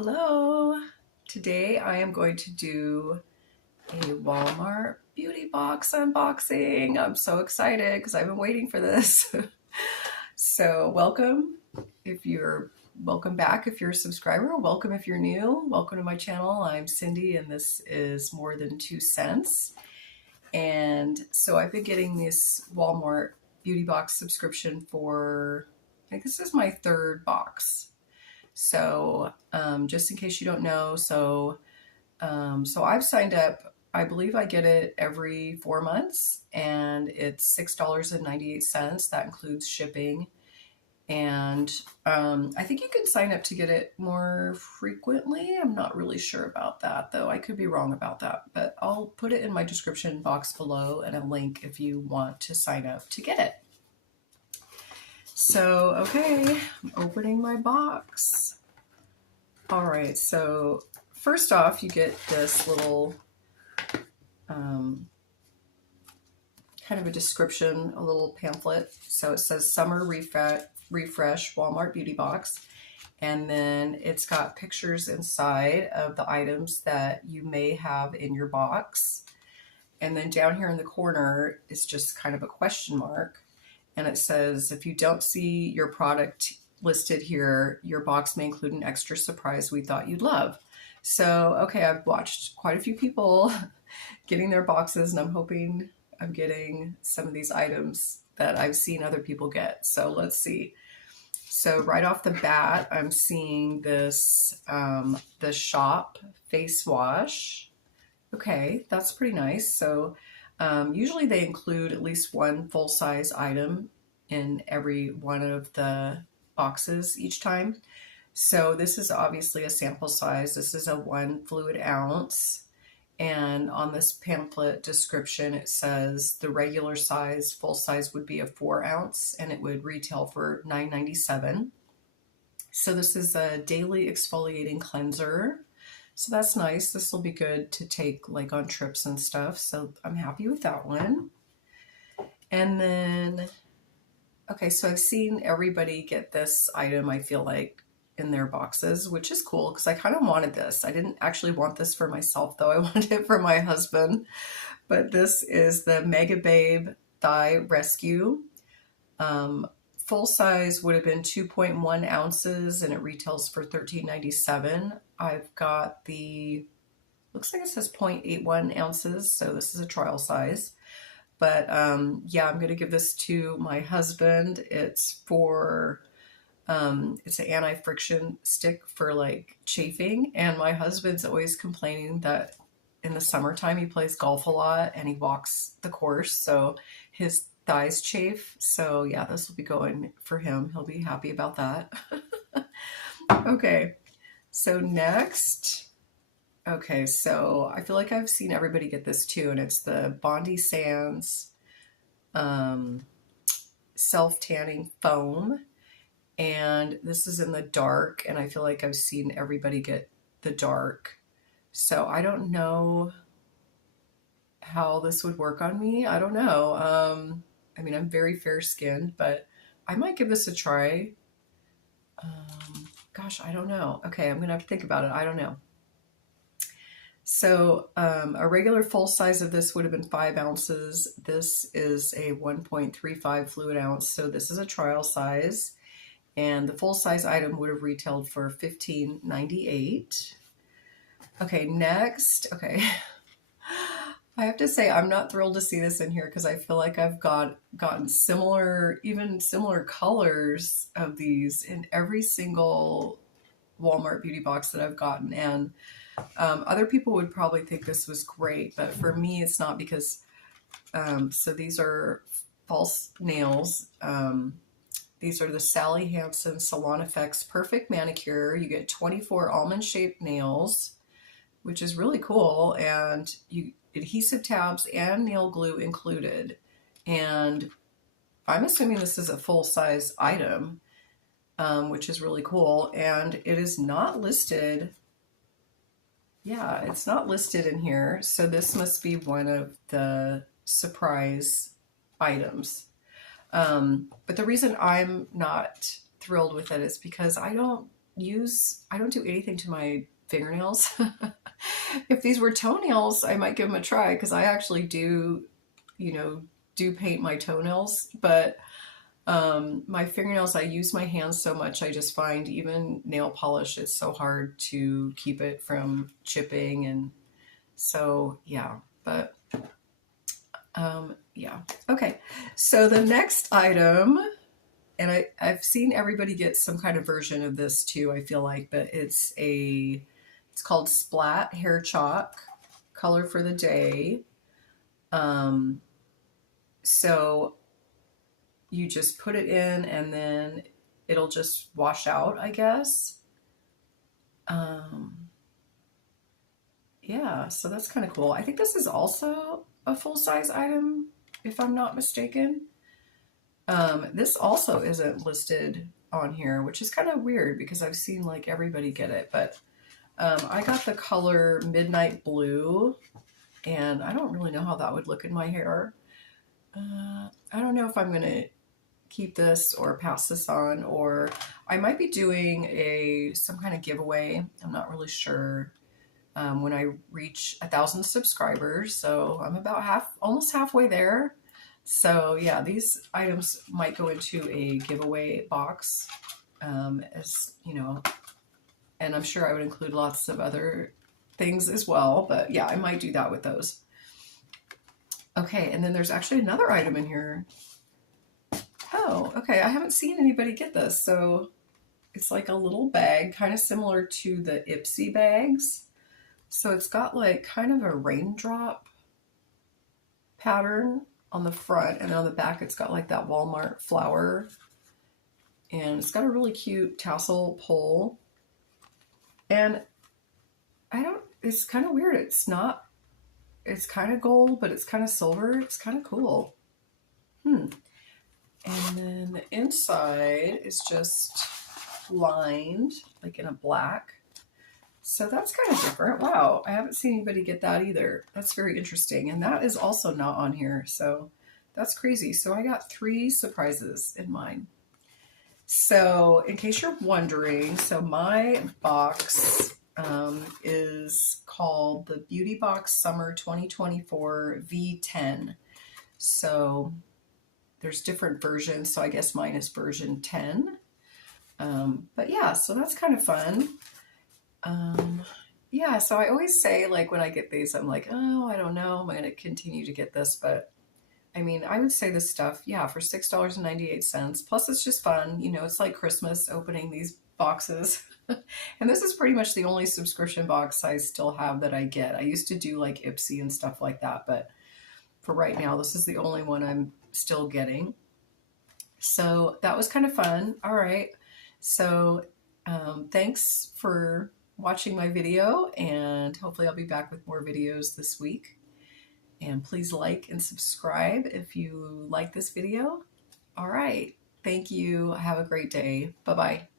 Hello! Today I am going to do a Walmart beauty box unboxing. I'm so excited because I've been waiting for this. So welcome welcome back if you're a subscriber. Welcome if you're new. Welcome to my channel. I'm Cindy and this is More Than 2 Cents. And so I've been getting this Walmart beauty box subscription for, I think this is my third box. So just in case you don't know, so I've signed up. I believe I get it every 4 months, and it's $6.98. That includes shipping. And I think you can sign up to get it more frequently. I'm not really sure about that, though. I could be wrong about that, but I'll put it in my description box below and a link if you want to sign up to get it. So, okay, I'm opening my box. All right, so first off, you get this little kind of a description, a little pamphlet. So it says Summer Refresh Walmart Beauty Box. And then it's got pictures inside of the items that you may have in your box. And then down here in the corner is just kind of a question mark. And it says, if you don't see your product listed here, your box may include an extra surprise we thought you'd love. So, okay, I've watched quite a few people getting their boxes, and I'm hoping I'm getting some of these items that I've seen other people get. So let's see. So right off the bat, I'm seeing this, the Shop face wash. Okay, that's pretty nice. So usually they include at least one full-size item in every one of the boxes each time. So this is obviously a sample size. This is a 1 fluid ounce. And on this pamphlet description, it says the regular size, full size would be a 4 ounce, and it would retail for $9.97. So this is a daily exfoliating cleanser. So that's nice. This will be good to take like on trips and stuff. So I'm happy with that one. And then, okay, so I've seen everybody get this item, I feel like, in their boxes, which is cool because I kind of wanted this. I didn't actually want this for myself though. I wanted it for my husband. But this is the Mega Babe Thigh Rescue. Full size would have been 2.1 ounces and it retails for $13.97. I've got the, looks like it says 0.81 ounces, so this is a trial size. But yeah, I'm going to give this to my husband. It's for, it's an anti-friction stick for like chafing. And my husband's always complaining that in the summertime he plays golf a lot and he walks the course, so his thighs chafe. So yeah, this will be going for him. He'll be happy about that. Okay, so next. Okay, so I feel like I've seen everybody get this too, and it's the Bondy Sands self-tanning foam. And this is in the dark, and I feel like I've seen everybody get the dark. So I don't know how this would work on me. I don't know. I mean, I'm very fair-skinned, but I might give this a try. Gosh, I don't know. Okay, I'm going to have to think about it. I don't know. So a regular full size of this would have been 5 ounces. This is a 1.35 fluid ounce, so this is a trial size. And the full size item would have retailed for $15.98. Okay, next. Okay. I have to say I'm not thrilled to see this in here because I feel like I've gotten similar, even similar colors of these in every single Walmart beauty box that I've gotten. And other people would probably think this was great, but for me it's not because, so these are false nails. These are the Sally Hansen Salon Effects Perfect Manicure. You get 24 almond-shaped nails, which is really cool, and you adhesive tabs and nail glue included. And I'm assuming this is a full-size item, which is really cool. And it is not listed. Yeah, it's not listed in here. So this must be one of the surprise items. But the reason I'm not thrilled with it is because I don't don't do anything to my fingernails. If these were toenails, I might give them a try because I actually do, do paint my toenails, but my fingernails, I use my hands so much, I just find even nail polish, it's so hard to keep it from chipping. And so, yeah, but yeah. Okay, so the next item, and I've seen everybody get some kind of version of this too, I feel like, but it's called Splat Hair Chalk, Color for the Day. So you just put it in and then it'll just wash out, I guess. Yeah, so that's kind of cool. I think this is also a full-size item, if I'm not mistaken. This also isn't listed on here, which is kind of weird because I've seen like everybody get it, but I got the color Midnight Blue, and I don't really know how that would look in my hair. I don't know if I'm going to keep this or pass this on, or I might be doing some kind of giveaway. I'm not really sure when I reach 1,000 subscribers. So I'm about almost halfway there. So yeah, these items might go into a giveaway box, as you know, and I'm sure I would include lots of other things as well, but yeah, I might do that with those. Okay, and then there's actually another item in here. Oh, okay, I haven't seen anybody get this. So it's like a little bag, kind of similar to the Ipsy bags. So it's got like kind of a raindrop pattern on the front, and on the back it's got like that Walmart flower. And it's got a really cute tassel pull. And it's kind of weird. It's kind of gold, but it's kind of silver. It's kind of cool. And then the inside is just lined like in a black. So that's kind of different. Wow, I haven't seen anybody get that either. That's very interesting. And that is also not on here. So that's crazy. So I got 3 surprises in mine. So in case you're wondering, so my box is called the Beauty Box Summer 2024 V10. So there's different versions. So I guess mine is version 10. But yeah, so that's kind of fun. Yeah, so I always say, like, when I get these, I'm like, oh, I don't know, am I going to continue to get this? But I mean, I would say this stuff, yeah, for $6.98. Plus, it's just fun. You know, it's like Christmas opening these boxes. And this is pretty much the only subscription box I still have that I get. I used to do like Ipsy and stuff like that, but for right now, this is the only one I'm still getting. So that was kind of fun. All right. So thanks for watching my video, and hopefully I'll be back with more videos this week. And please like and subscribe if you like this video. All right. Thank you. Have a great day. Bye-bye.